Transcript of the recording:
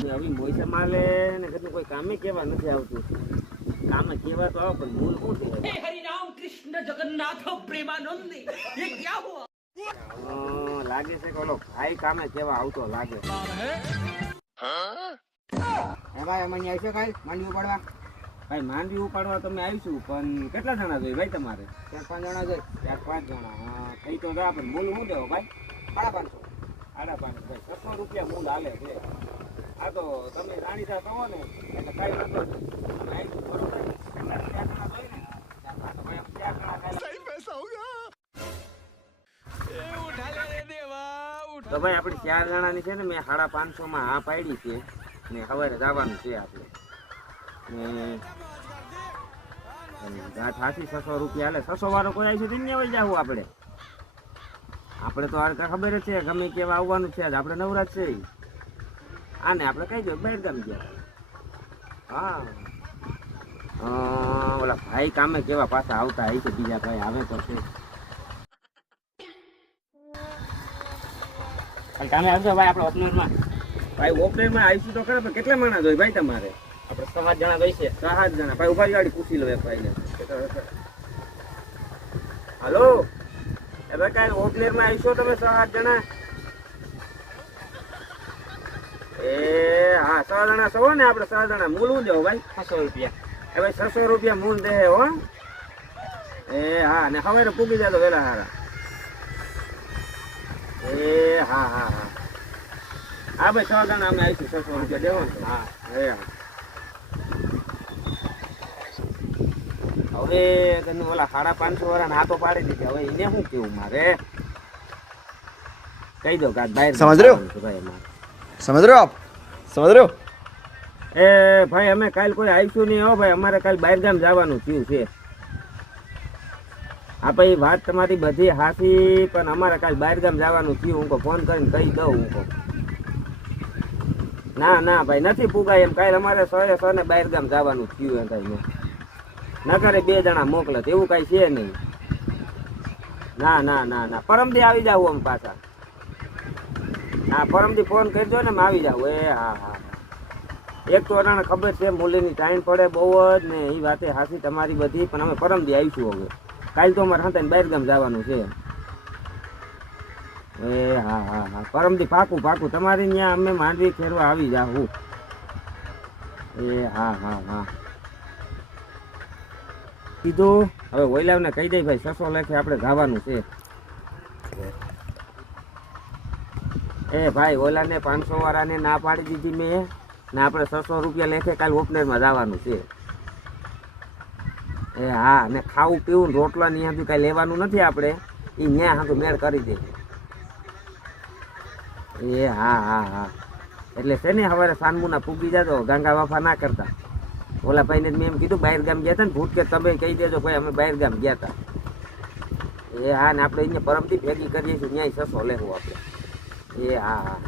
હવે મોઈસા માલે ને કદી કોઈ કામે કેવા નથી આવતું. કામે કેવા તો આવો પણ મૂળ શું છે? હરિ રામ કૃષ્ણ જગન્નાથ પ્રેમાનંદ ये क्या हुआ? લાગે છે કે ઓલો ભાઈ કામે કેવા આવતો લાગે. હે ભાઈ અમે અહીંયા આવશો કાલ માંડવી ઉપાડવા? ભાઈ માંડવી ઉપાડવા તમે આવીશું પણ કેટલા જણા જોઈએ ભાઈ તમારે? 4-5 જણા જોઈએ. 4-5 જણા. હા થઈ તો જા પણ મૂળ શું દેવો ભાઈ? 550. 550 ભાઈ 600 રૂપિયા મૂળ હાલે છે. આ તો તમે જાણીતા છો ને એટલે કાંઈ વાંધો નહીં. તમે આવીશું બરોબર. કેટલા 4 જણા જોઈએ ને? તો ભાઈ 4 જણા ખાઈ સહી પૈસા હોગા. તો ભાઈ આપણે 4 જણાની છે ને મેં 550 માં હા પાડી છે ને સવારે જવાનું છે આપણે. ગાંઠ હાથી 600 રૂપિયા હાલે. 600 વાળો કોઈ આવી છે ને વહી જવું આપણે. આપણે તો આ ખબર જ છે ગમે કેવા આવવાનું છે આપણે નવરાજ છે. આને આપણે કહી દો બહાર ગામ ગયા. હા ઓલા ભાઈ કામે કેવા પાછા આવતા આવી છે બીજા ભાઈ આવે તો છે. કામે આવજો ભાઈ આપણે ઓપનરમાં. ભાઈ ઓપનરમાં આવીશું તો ખરા પણ કેટલા માણસ હોય ભાઈ તમારે? આપણે 7 જણા જોઈએ છે. 7 જણા. ભાઈ ઉભા ગાડી પૂછી લો એક ભાઈને. હાલો એ ભાઈ કાંઈ ઓપનરમાં આવીશો તમે 7 જણા? એ હા 6 જણા છો ને આપણે 6 જણા. મૂળ શું દેવો ભાઈ? 600 રૂપિયા. એ ભાઈ 600 રૂપિયા મૂળ દે હો. એ હા ને સવારે પૂગી જાય તો વેલા હારા. એ હા હા હા હા ભાઈ 6 જણા અમે આવીશું 600 રૂપિયા દેવો ને. હા એ હા હવે તને ઓલા 550 વાળાને હાથો પાડી દીધી. હવે એને શું કેવું મારે? કહી દો કે બહાર સમજ રહ્યો? ભાઈ મારે समझ रहे हो आप? समझ रहे हो? એ ભાઈ અમે કાલ કોઈ આવીશું નહીં હો ભાઈ. અમારે કાલ બહાર ગામ જવાનું થયું છે. હા ભાઈ વાત તમારી બધી હાસી પણ અમારે કાલ બહાર ગામ જવાનું થયું. હું ફોન કરીને કહી દઉં. હું ના ના ભાઈ નથી પુગાય એમ. કાલ અમારે 100 ને બહાર ગામ જવાનું થયું એમ કઈ ન કરે 2 જણા મોકલત એવું કઈ છે નહીં. ના ના ના ના પરમદી આવી જાવ આમ પાછા. હા પરમદી ફોન કરજો ને આવી જાવ. એ હા હા એક તો અટાણે ખબર છે મૂલીની ટાઈમ પડે બહુ જ ને એ વાતે હાસી તમારી બધી પણ અમે પરમદી આવીશું. હવે કાલ તો અમારે હતા બહાર ગામ જવાનું છે. એ હા હા હા પરમદી પાકું પાકું તમારી ત્યાં અમે માંડવી ખેરવા આવી જાઉં. એ હા હા હા કીધું. હવે વૈલાવને કહી દઈ ભાઈ 600 લેખે આપણે જવાનું છે. એ ભાઈ ઓલાને 500 વાળાને ના પાડી દીધી મેં ને આપણે 600 રૂપિયા લેખે કાલ ઓપનરમાં જવાનું છે. એ હા ને ખાવું પીવું રોટલા ની હાથું કાંઈ લેવાનું નથી આપણે. એ ન્યા હાથું મેળ કરી દે. એ હા હા હા એટલે છે ને સવારે સાનમુના પૂગી જતો ગાંગા વાફા ના કરતા. ઓલા ભાઈને મેં એમ કીધું બહાર ગામ ગયા હતા ને ભૂત કે તમે કહી દેજો ભાઈ અમે બહાર ગામ ગયા હતા. એ હા ને આપણે અહીંયા પરમથી ભેગી કરીએ છીએ ન્યાય 600 લેવું આપણે. એ હા હા